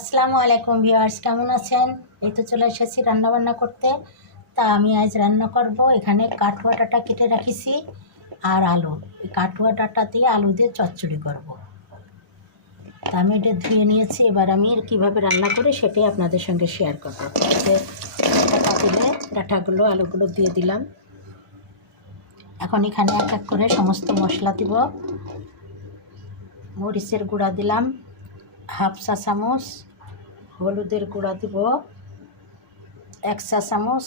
আসসালামু আলাইকুম ভিউয়ার্স, কেমন আছেন? এই তো চলে এসেছি রান্নাবান্না করতে। তা আমি আজ রান্না করব। এখানে কাঠুয়া ডাঁটা কেটে রাখিছি আর আলু। এই কাঠুয়া ডাঁটা দিয়ে আলু দিয়ে চচ্চড়ি করব। তা আমি এটা ধুয়ে নিয়েছি। এবার আমি কীভাবে রান্না করি সেটাই আপনাদের সঙ্গে শেয়ার করবো। ডাঁটা দিলে ডাঁটাগুলো আলুগুলো দিয়ে দিলাম। এখন এখানে এক এক করে সমস্ত মশলা দিব। মরিচের গুঁড়া দিলাম হাফ চা চামচ, হলুদের গুঁড়া দিব 1 চা চামচ,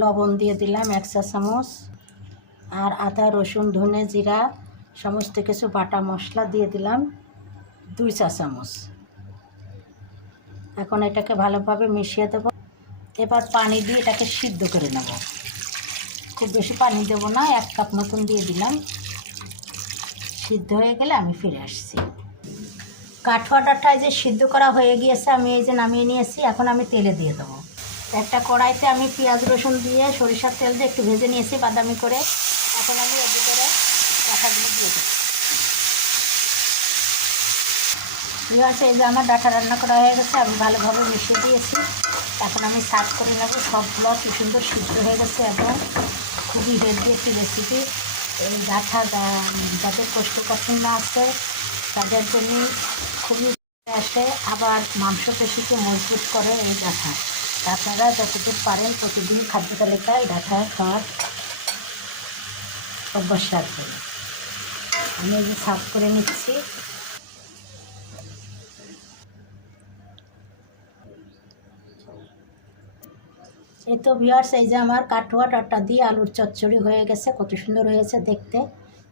লবণ দিয়ে দিলাম 1 চা চামচ, আর আদা রসুন ধনে জিরা সমস্ত কিছু বাটা মশলা দিয়ে দিলাম 2 চা চামচ। এখন এটাকে ভালোভাবে মিশিয়ে দেব। এবার পানি দিয়ে এটাকে সিদ্ধ করে নেব। খুব বেশি পানি দেব না, 1 কাপ মতন দিয়ে দিলাম। সিদ্ধ হয়ে গেলে আমি ফিরে আসছি। কাঠুয়া ডাঁটায় যে সিদ্ধ করা হয়ে গিয়েছে, আমি এই যে নামিয়ে নিয়েছি। এখন আমি তেলে দিয়ে দেবো। একটা কড়াইতে আমি পেঁয়াজ রসুন দিয়ে সরিষার তেল দিয়ে একটু ভেজে নিয়েছি বাদামি করে। এখন আমি এর ভিতরে ডাঁটাগুলো দিয়ে দেবো। আছে এই যে আমার ডাঁটা রান্না করা হয়ে গেছে, আমি ভালোভাবে মিশিয়ে দিয়েছি। এখন আমি সার্ভ করে নেবো। সবগুলো কি সুন্দর সিদ্ধ হয়ে গেছে এবং খুবই হেলদি একটি রেসিপি। এই ডাঁটা যাদের কোষ্ঠকাঠিন্য আছে তাদের জন্য খুবই আসে, আবার মাংসপেশিকে মজবুত করে এই ডাঁটা। আপনারা যতদূর পারেন প্রতিদিন খাদ্য তালিকায় ডাঁটা খাওয়ার অভ্যাস রাখবেন। আমি এই যে সার্ভ করে নিচ্ছি। এই তো ভিউয়ার্স, এই যে আমার কাঠুয়া ডাঁটা দিয়ে আলুর চচ্চড়ি হয়ে গেছে। কত সুন্দর হয়েছে দেখতে,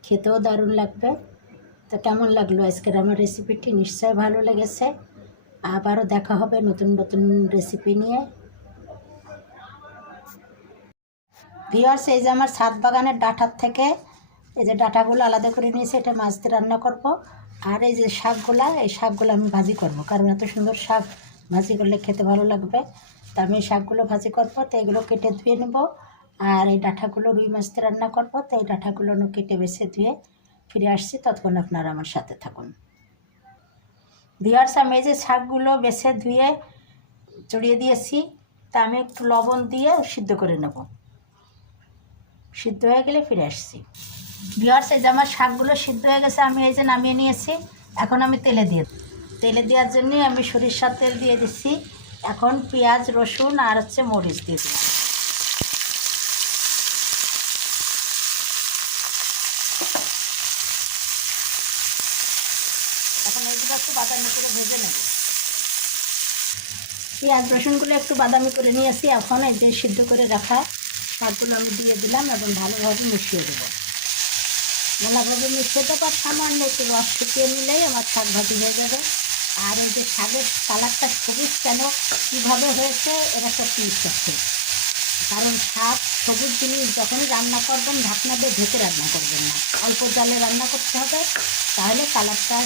খেতেও দারুণ লাগবে। তো কেমন লাগলো আজকের আমার রেসিপিটি? নিশ্চয়ই ভালো লেগেছে। আবারও দেখা হবে নতুন নতুন রেসিপি নিয়ে। ভিউয়ার্স, এই যে আমার ছাদ বাগানের ডাঁটার থেকে এই যে ডাঁটাগুলো আলাদা করে নিয়েছি, এটা মাছ দিয়ে রান্না করব। আর এই যে শাকগুলো, এই শাকগুলো আমি ভাজি করব, কারণ এত সুন্দর শাক ভাজি করলে খেতে ভালো লাগবে। তা আমি এই শাকগুলো ভাজি করব। তো এগুলো কেটে ধুয়ে নেব। আর এই ডাঁটাগুলো রুই মাছ দিয়ে রান্না করব। তো এই ডাঁটাগুলো কেটে বেছে ধুয়ে ফিরে আসছি। ততক্ষণ আপনারা আমার সাথে থাকুন। ভিউয়ার্স, আমি এই যে শাকগুলো বেছে ধুয়ে চড়িয়ে দিয়েছি। তা আমি একটু লবণ দিয়ে সিদ্ধ করে নেব। সিদ্ধ হয়ে গেলে ফিরে আসছি। ভিউয়ার্স, এই যে আমার শাকগুলো সিদ্ধ হয়ে গেছে, আমি এই যে নামিয়ে নিয়েছি। এখন আমি তেলে দেওয়ার জন্য আমি সরিষার তেল দিয়ে দিচ্ছি। এখন পেঁয়াজ রসুন আর মরিচ দিয়ে দিলাম। এখন এইগুলো একটু বাদামি করে ভেজে নেব। পেঁয়াজ রসুনগুলো একটু বাদামি করে নিয়েছি। এখন এই যে সিদ্ধ করে রাখা শাকগুলো আমি দিয়ে দিলাম এবং ভালোভাবে মিশিয়ে দেবো। ভালোভাবে মিশিয়ে দেবো। সামান্য একটু রস শুকিয়ে নিলেই আমার শাক ভাজি হয়ে যাবে। আর এই যে শাকের কালারটা সবুজ কেন কীভাবে হয়েছে এটা একটা টিপস আছে। কারণ শাক সবুজ জিনিস যখনই রান্না করবেন ঢাকনা দিয়ে ঢেকে রান্না করবেন না, অল্প জলে রান্না করতে হবে। তাহলে কালারটা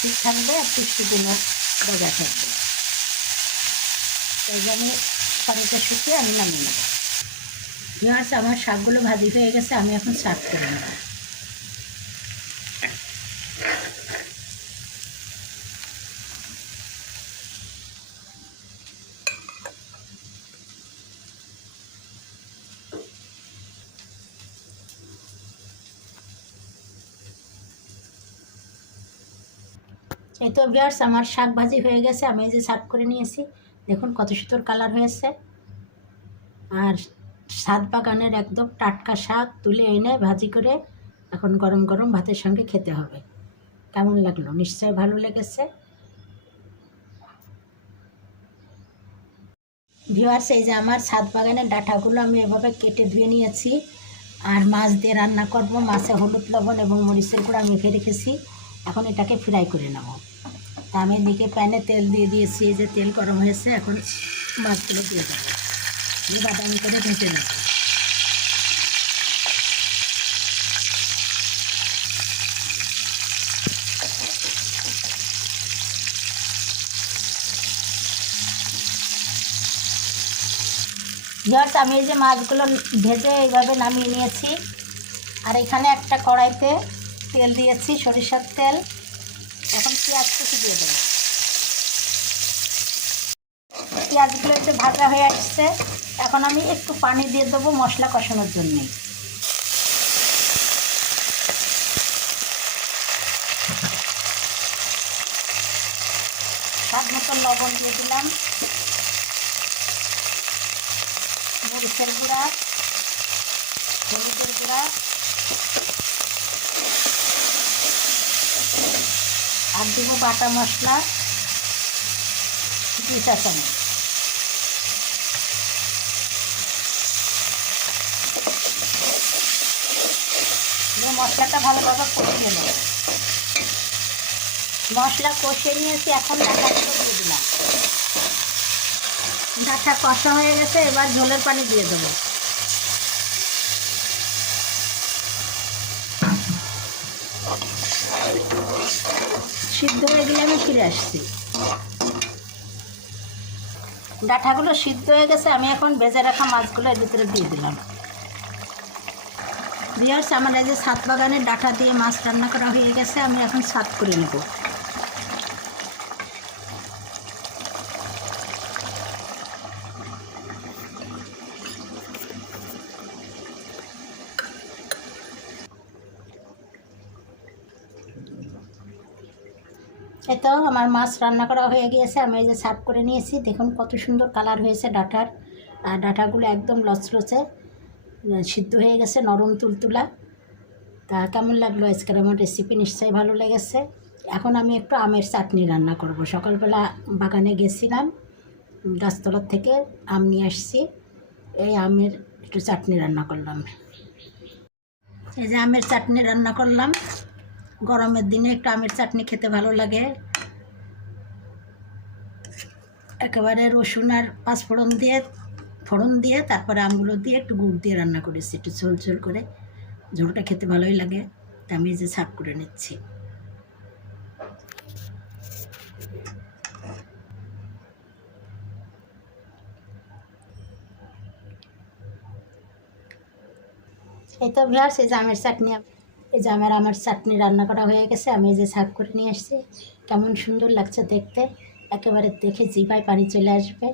ঠিক থাকবে আর পুষ্টিগুণও বজায় থাকবে। এই জন্য পানিটা শুকিয়ে আমি নামিয়ে নেব। ভিউয়ার্স, আমার শাকগুলো ভাজি হয়ে গেছে, আমি এখন সার্ভ করে নেব। এই তো ভিউয়ার্স, আমার শাক ভাজি হয়ে গেছে, আমি এই যে সার্ভ করে নিয়েছি। দেখুন কত সুন্দর কালার হয়েছে। আর ছাদ বাগানের একদম টাটকা শাক তুলে এনে ভাজি করে এখন গরম গরম ভাতের সঙ্গে খেতে হবে। কেমন লাগলো? নিশ্চয়ই ভালো লেগেছে। ভিউয়ার্স, এই যে আমার ছাদ বাগানের ডাঁটাগুলো আমি এভাবে কেটে ধুয়ে নিয়েছি। আর মাছ দিয়ে রান্না করব। মাছে হলুদ লবণ এবং মরিচের গুঁড়া মেখে রেখেছি। এখন এটাকে ফ্রাই করে নেব। তা আমি এদিকে প্যানে তেল দিয়ে দিয়েছি। এই যে তেল গরম হয়েছে, এখন মাছগুলো দিয়ে দেবো, দিয়ে বাদামি করে ভেজে নেব। ভিউয়ার্স, আমি এই যে মাছগুলো ভেজে এইভাবে নামিয়ে নিয়েছি। আর এখানে একটা কড়াইতে তেল দিয়েছি, সরিষার তেল। এখন পেঁয়াজ কুচি দিয়ে দেবো। পেঁয়াজগুলো একটু ভাজা হয়ে আসছে, এখন আমি একটু পানি দিয়ে দেবো মশলা কষানোর জন্যে। স্বাদ মতো লবণ দিয়ে দিলাম, মরিচের গুঁড়া, হলুদের গুঁড়া আর দেবো বাটা মশলা 2 চা চামচ। মশলাটা ভালোভাবে কষিয়ে নেব। মশলা কষিয়ে নিয়েছি, এখন ডাঁটাগুলো দিয়ে দিলাম। ডাঁটা কষা হয়ে গেছে, এবার ঝোলের পানি দিয়ে দেবো। সিদ্ধ হয়ে গেলে আমি ফিরে আসছি। ডাঁটাগুলো সিদ্ধ হয়ে গেছে, আমি এখন ভেজে রাখা মাছগুলো এর ভিতরে দিয়ে দিলাম। ভিউয়ার্স, আমার এই যে ছাদ বাগানের ডাঁটা দিয়ে মাছ রান্না করা হয়ে গেছে, আমি এখন সার্ভ করে নেব। এই তো আমার মাছ রান্না করা হয়ে গিয়েছে, আমি এই যে সার্ভ করে নিয়েছি। দেখুন কত সুন্দর কালার হয়েছে ডাঁটার, আর ডাঁটাগুলো একদম লচলচে সিদ্ধ হয়ে গেছে, নরম তুলতুলা। তা কেমন লাগলো আজকের আমার রেসিপি? নিশ্চয়ই ভালো লেগেছে। এখন আমি একটু আমের চাটনি রান্না করব। সকালবেলা বাগানে গেছিলাম, গাছতলার থেকে আম নিয়ে আসছি, এই আমের একটু চাটনি রান্না করলাম। এই যে আমের চাটনি রান্না করলাম, গরমের দিনে একটু আমের চাটনি খেতে ভালো লাগে। একেবারে রসুন আর পাঁচফোড়ন দিয়ে ফোড়ন দিয়ে তারপরে আমগুলো দিয়ে একটু গুড় দিয়ে রান্না করেছি, একটু ঝোল ঝোল করে। ঝোলটা খেতে ভালোই লাগে, তা আমি যে সার্ভ করে নিচ্ছি। এই তো ভিউয়ার্স, এই যে আমের চাটনি, এই যে আমার চাটনি রান্না করা হয়ে গেছে, আমি এই যে সার্ভ করে নিয়ে আসছি। কেমন সুন্দর লাগছে দেখতে, একেবারে দেখে জিভায় পানি চলে আসবে।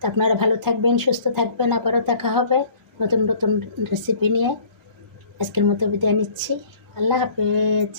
তো আপনারা ভালো থাকবেন, সুস্থ থাকবেন, আবারও দেখা হবে নতুন নতুন রেসিপি নিয়ে। আজকের মতো বিদায় নিচ্ছি, আল্লাহ হাফেজ।